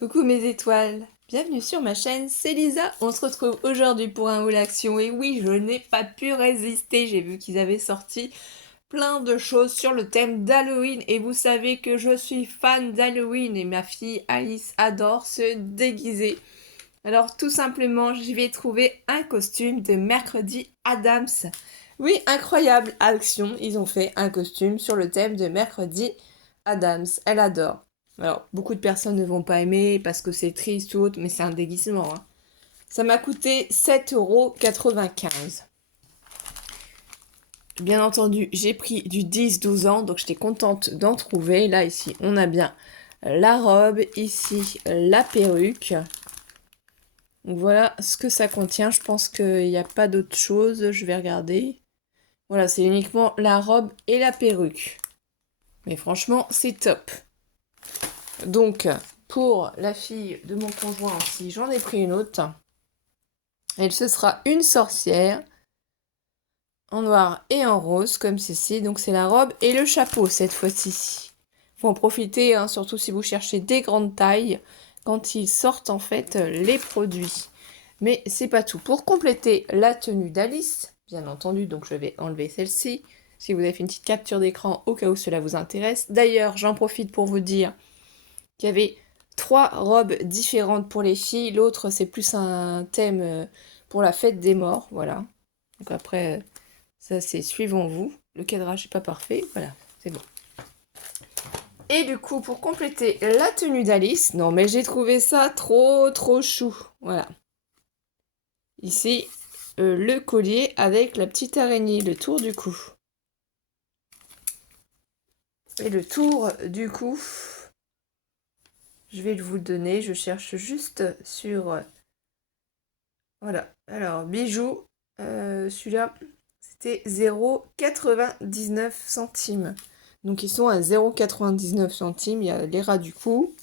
Coucou mes étoiles, bienvenue sur ma chaîne, c'est Lisa. On se retrouve aujourd'hui pour un haul action et oui, je n'ai pas pu résister, j'ai vu qu'ils avaient sorti plein de choses sur le thème d'Halloween et vous savez que je suis fan d'Halloween et ma fille Alice adore se déguiser. Alors tout simplement, j'y vais trouver un costume de Mercredi Addams. Oui, incroyable action, ils ont fait un costume sur le thème de Mercredi Addams, elle adore. Alors, beaucoup de personnes ne vont pas aimer parce que c'est triste ou autre, mais c'est un déguisement. Hein. Ça m'a coûté 7,95 €. Bien entendu, j'ai pris du 10-12 ans, donc j'étais contente d'en trouver. Là, ici, on a bien la robe, ici, la perruque. Donc voilà ce que ça contient. Je pense qu'il n'y a pas d'autre chose. Je vais regarder. Voilà, c'est uniquement la robe et la perruque. Mais franchement, c'est top. Donc, pour la fille de mon conjoint aussi, j'en ai pris une autre. Elle, ce sera une sorcière, en noir et en rose, comme ceci. Donc, c'est la robe et le chapeau, cette fois-ci. Faut en profiter, hein, surtout si vous cherchez des grandes tailles, quand ils sortent, en fait, les produits. Mais c'est pas tout. Pour compléter la tenue d'Alice, bien entendu, donc je vais enlever celle-ci. Si vous avez fait une petite capture d'écran, au cas où cela vous intéresse. D'ailleurs, j'en profite pour vous dire qu'il y avait 3 robes différentes pour les filles. L'autre, c'est plus un thème pour la fête des morts. Voilà. Donc après, ça c'est suivant vous. Le cadrage n'est pas parfait. Voilà, c'est bon. Et du coup, pour compléter la tenue d'Alice, non mais j'ai trouvé ça trop chou. Voilà. Ici, le collier avec la petite araignée, le tour du cou. Et le tour du cou, je vais vous le donner. Je cherche juste sur... voilà. Alors, bijoux, celui-là, c'était 0,99 centimes. Donc, ils sont à 0,99 centimes. Il y a les ras du cou.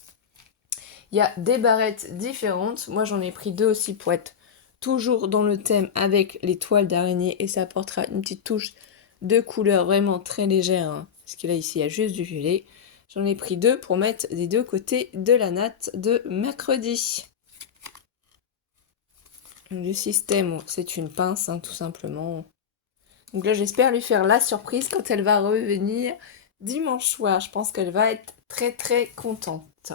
Il y a des barrettes différentes. Moi, j'en ai pris 2 aussi pour être toujours dans le thème avec les toiles d'araignée. Et ça apportera une petite touche de couleur vraiment très légère. Hein, parce que là, ici, il y a juste du violet. J'en ai pris 2 pour mettre des 2 côtés de la natte de mercredi. Le système, c'est une pince, hein, tout simplement. Donc là, j'espère lui faire la surprise quand elle va revenir dimanche soir. Je pense qu'elle va être très contente.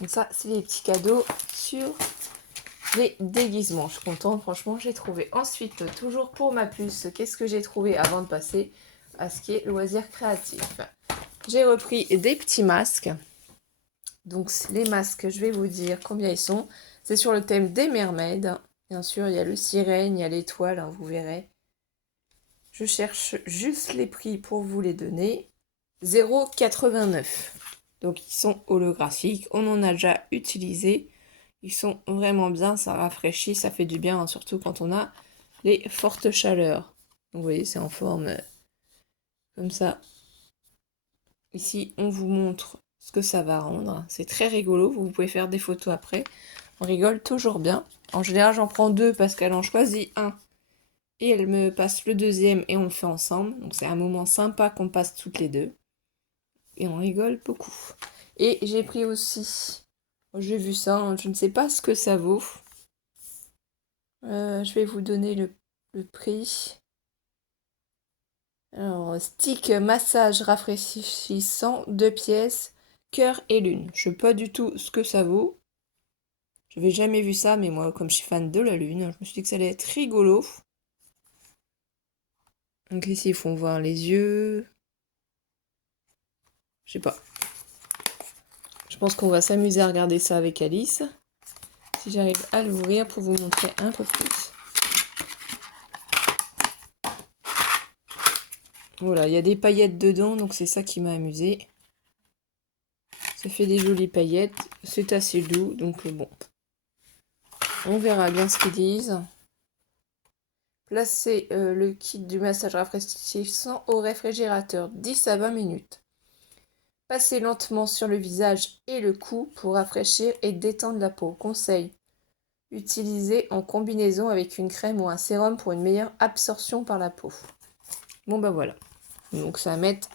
Donc ça, c'est les petits cadeaux sur les déguisements. Je suis contente, franchement, j'ai trouvé. Ensuite, toujours pour ma puce, qu'est-ce que j'ai trouvé avant de passer à ce qui est loisirs créatifs? J'ai repris des petits masques. Donc les masques, je vais vous dire combien ils sont. C'est sur le thème des mermaids. Bien sûr, il y a le sirène, il y a l'étoile, hein, vous verrez. Je cherche juste les prix pour vous les donner. 0,89. Donc ils sont holographiques. On en a déjà utilisé. Ils sont vraiment bien, ça rafraîchit, ça fait du bien, hein, surtout quand on a les fortes chaleurs. Donc vous voyez, c'est en forme comme ça. Ici, on vous montre ce que ça va rendre. C'est très rigolo, vous pouvez faire des photos après. On rigole toujours bien. En général, j'en prends 2 parce qu'elle en choisit un. Et elle me passe le deuxième et on le fait ensemble. Donc c'est un moment sympa qu'on passe toutes les deux. Et on rigole beaucoup. Et j'ai pris aussi... j'ai vu ça, hein, je ne sais pas ce que ça vaut. Je vais vous donner le prix. Alors, stick massage rafraîchissant, 2 pièces, cœur et lune. Je sais pas du tout ce que ça vaut. Je n'avais jamais vu ça, mais moi, comme je suis fan de la lune, je me suis dit que ça allait être rigolo. Donc ici, ils font voir les yeux. Je sais pas. Je pense qu'on va s'amuser à regarder ça avec Alice. Si j'arrive à l'ouvrir pour vous montrer un peu plus. Voilà, il y a des paillettes dedans, donc c'est ça qui m'a amusé. Ça fait des jolies paillettes. C'est assez doux, donc bon. On verra bien ce qu'ils disent. Placez le kit du massage rafraîchissant au réfrigérateur 10 à 20 minutes. Passez lentement sur le visage et le cou pour rafraîchir et détendre la peau. Conseil. Utilisez en combinaison avec une crème ou un sérum pour une meilleure absorption par la peau. Bon ben voilà. Donc ça va mettre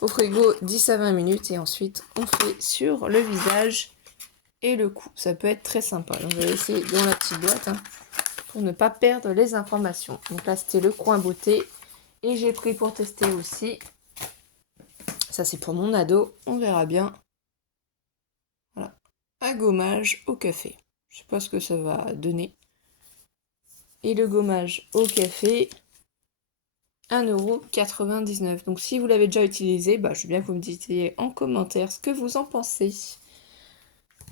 au frigo 10 à 20 minutes et ensuite on fait sur le visage et le coût. Ça peut être très sympa. Donc, je vais essayer dans la petite boîte hein, pour ne pas perdre les informations. Donc là, c'était le coin beauté. Et j'ai pris pour tester aussi. Ça, c'est pour mon ado. On verra bien. Voilà. Un gommage au café. Je sais pas ce que ça va donner. Et le gommage au café, 1,99 €. Donc si vous l'avez déjà utilisé, bah, je veux bien que vous me disiez en commentaire ce que vous en pensez.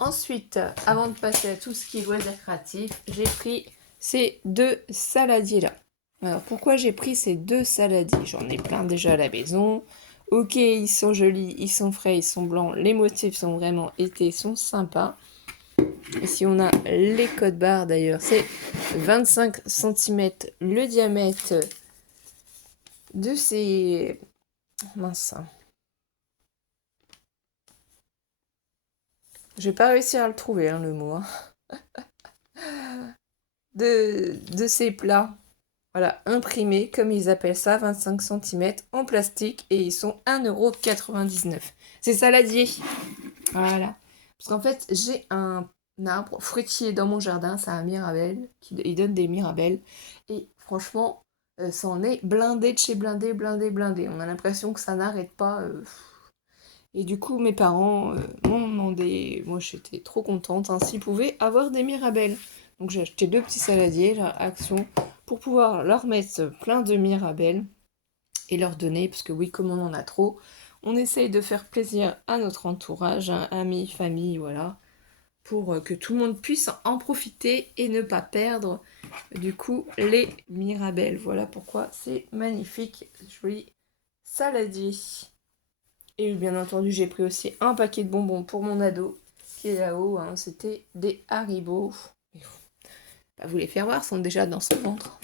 Ensuite, avant de passer à tout ce qui est loisirs créatifs, j'ai pris ces deux saladiers là. Alors pourquoi j'ai pris ces deux saladiers? J'en ai plein déjà à la maison. Ok, ils sont jolis, ils sont frais, ils sont blancs. Les motifs sont vraiment été, sont sympas. Ici on a les codes barres d'ailleurs. C'est 25 cm le diamètre de ces... Mince. Je vais pas réussir à le trouver, hein, le mot. Hein. De ces plats. Voilà, imprimés, comme ils appellent ça, 25 cm en plastique. Et ils sont 1,99 €. C'est saladier. Voilà. Parce qu'en fait, j'ai un arbre fruitier dans mon jardin. C'est un mirabelle. Il donne des mirabelles. Et franchement, ça en est blindé de chez blindé, blindé, blindé. On a l'impression que ça n'arrête pas. Et du coup, mes parents m'ont demandé, moi j'étais trop contente, hein, s'ils pouvaient avoir des mirabelles. Donc j'ai acheté deux petits saladiers, là, Action, pour pouvoir leur mettre plein de mirabelles et leur donner, parce que oui, comme on en a trop, on essaye de faire plaisir à notre entourage, hein, amis, famille, voilà, pour que tout le monde puisse en profiter et ne pas perdre, du coup, les mirabelles. Voilà pourquoi c'est magnifique, joli saladier. Et bien entendu, j'ai pris aussi un paquet de bonbons pour mon ado, qui est là-haut. Hein. C'était des Haribo. Il faut pas vous les faire voir, sont déjà dans son ventre.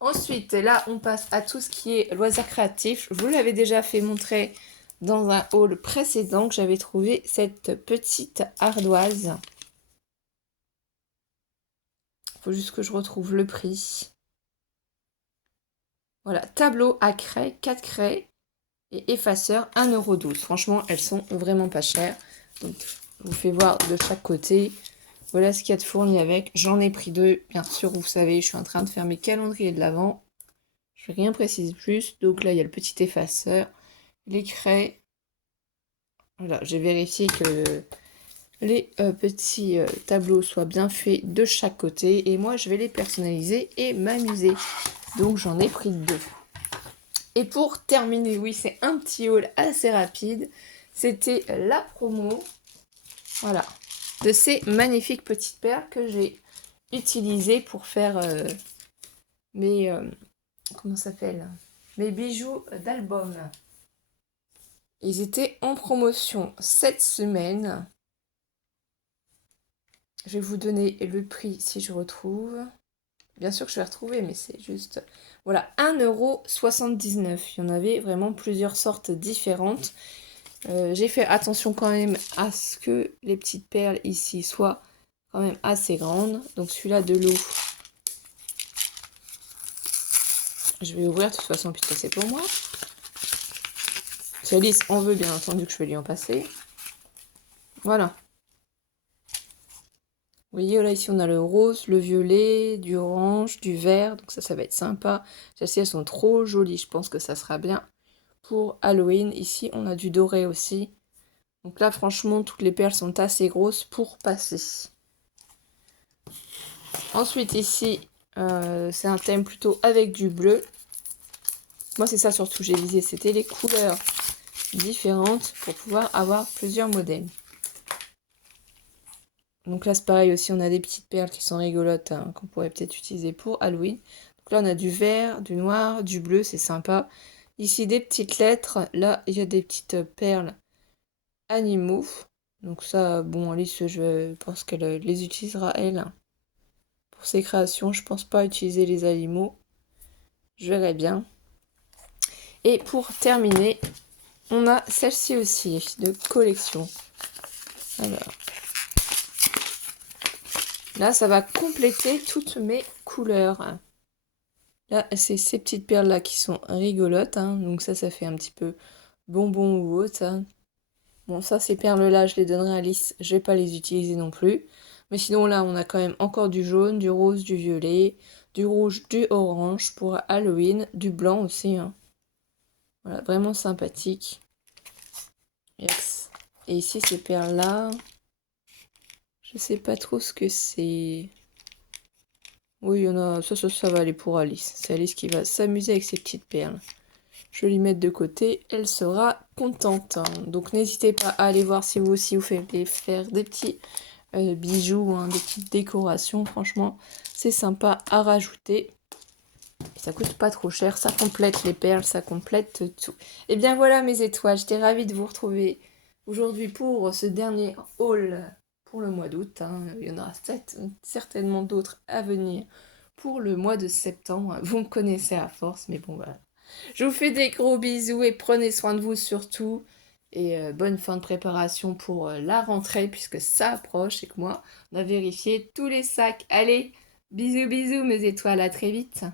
Ensuite, là, on passe à tout ce qui est loisirs créatifs. Je vous l'avais déjà fait montrer dans un haul précédent que j'avais trouvé cette petite ardoise. Il faut juste que je retrouve le prix. Voilà, tableau à craie, 4 craies et effaceur, 1,12 €. Franchement, elles sont vraiment pas chères. Donc, je vous fais voir de chaque côté. Voilà ce qu'il y a de fourni avec. J'en ai pris deux. Bien sûr, vous savez, je suis en train de faire mes calendriers de l'Avent. Je vais rien préciser plus. Donc là, il y a le petit effaceur. Les craies. Voilà, j'ai vérifié que les petits tableaux soient bien faits de chaque côté. Et moi, je vais les personnaliser et m'amuser. Donc, j'en ai pris deux. Et pour terminer, oui, c'est un petit haul assez rapide. C'était la promo. Voilà. De ces magnifiques petites perles que j'ai utilisées pour faire mes... comment ça s'appelle? Mes bijoux d'album. Ils étaient en promotion cette semaine. Je vais vous donner le prix si je retrouve. Bien sûr que je vais retrouver, mais c'est juste... Voilà, 1,79 €. Il y en avait vraiment plusieurs sortes différentes. J'ai fait attention quand même à ce que les petites perles ici soient quand même assez grandes. Donc celui-là de l'eau, je vais ouvrir de toute façon puisque c'est pour moi. Si Alice en veut, bien entendu que je vais lui en passer. Voilà. Vous voyez, là, ici, on a le rose, le violet, du orange, du vert. Donc ça va être sympa. Celles-ci, elles sont trop jolies. Je pense que ça sera bien pour Halloween. Ici, on a du doré aussi. Donc là, franchement, toutes les perles sont assez grosses pour passer. Ensuite, ici, c'est un thème plutôt avec du bleu. Moi, c'est ça surtout que j'ai visé. C'était les couleurs différentes pour pouvoir avoir plusieurs modèles. Donc là, c'est pareil aussi, on a des petites perles qui sont rigolotes, hein, qu'on pourrait peut-être utiliser pour Halloween. Donc là, on a du vert, du noir, du bleu, c'est sympa. Ici, des petites lettres. Là, il y a des petites perles animaux. Donc ça, bon, Alice, je pense qu'elle les utilisera, elle. Pour ses créations, je pense pas utiliser les animaux. Je verrai bien. Et pour terminer, on a celle-ci aussi, de collection. Alors... Là, ça va compléter toutes mes couleurs. Là, c'est ces petites perles-là qui sont rigolotes. Hein. Donc ça fait un petit peu bonbon ou autre. Hein. Bon, ça, ces perles-là, je les donnerai à Alice. Je vais pas les utiliser non plus. Mais sinon, là, on a quand même encore du jaune, du rose, du violet, du rouge, du orange pour Halloween, du blanc aussi, hein. Voilà, vraiment sympathique. Yes. Et ici, ces perles-là, je sais pas trop ce que c'est. Oui, il y en a. Ça va aller pour Alice. C'est Alice qui va s'amuser avec ses petites perles. Je vais lui mettre de côté. Elle sera contente, hein. Donc, n'hésitez pas à aller voir si vous aussi vous faites faire des petits bijoux, hein, des petites décorations. Franchement, c'est sympa à rajouter. Et ça coûte pas trop cher. Ça complète les perles, ça complète tout. Et bien voilà mes étoiles. J'étais ravie de vous retrouver aujourd'hui pour ce dernier haul pour le mois d'août, hein. Il y en aura certainement d'autres à venir pour le mois de septembre. Vous me connaissez à force, mais bon, voilà. Je vous fais des gros bisous et prenez soin de vous surtout. Et bonne fin de préparation pour la rentrée, puisque ça approche et que moi, on a vérifié tous les sacs. Allez, bisous, bisous mes étoiles, à très vite.